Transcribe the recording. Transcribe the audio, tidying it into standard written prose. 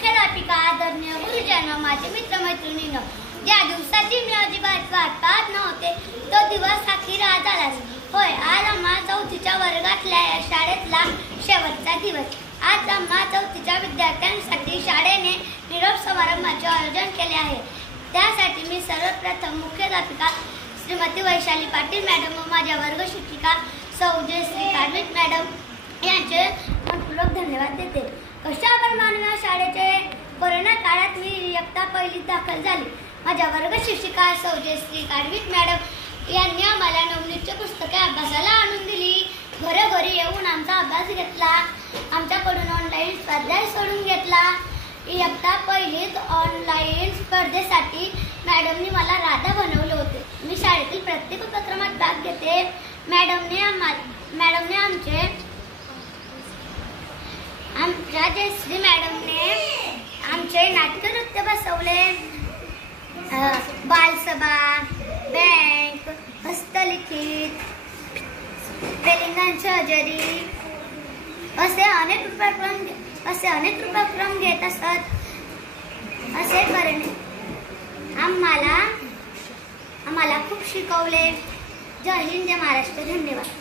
मुख्याध्यापिका आदरणीय गुरुजन, माझे मित्रमैत्रिणींनो, ज्या दिवसाची मी अजिबात वाट पाहत नव्हते तो दिवस अखेर आज आलाच. होय, आज आम्हा चौथीच्या वर्गातल्या या शाळेतला शेवटचा दिवस. आज आम्हा चौथीच्या विद्यार्थ्यांसाठी शाळेने निरोप समारंभाचे आयोजन केले आहे. त्यासाठी मी सर्वप्रथम मुख्याध्यापिका श्रीमती वैशाली पाटील मॅडम व माझ्या वर्ग शिक्षिका सौ जयश्री कार्मिक मॅडम यांचे मनपूर्वक धन्यवाद देते. कशावर मानव शाळेचे कोरोना काळात मी इयत्ता पहिलीत दाखल झाली. माझ्या वर्ग शिक्षिका सौ जयश्री कार्मिक मॅडम यांनी आम्हाला नवनीतची पुस्तके अभ्यासाला आणून दिली. घरोघरी येऊन आमचा अभ्यास घेतला. आमच्याकडून ऑनलाईन स्वाध्याय सोडून घेतला. इयत्ता पहिलीत ऑनलाईन स्पर्धेसाठी मॅडमनी मला राधा बनवले होते. मी शाळेतील प्रत्येक उपक्रमात भाग घेते. मॅडमने आमच्या जयश्री मॅडमने आमचे नाट्यनृत्य बसवले. बालसभा, बँक, हस्तलिखित, तेलंगण सर्जरी असे अनेक उपक्रम घेत असत. असे करणे आम्हाला खूप शिकवले. जय हिंद, जय महाराष्ट्र. धन्यवाद.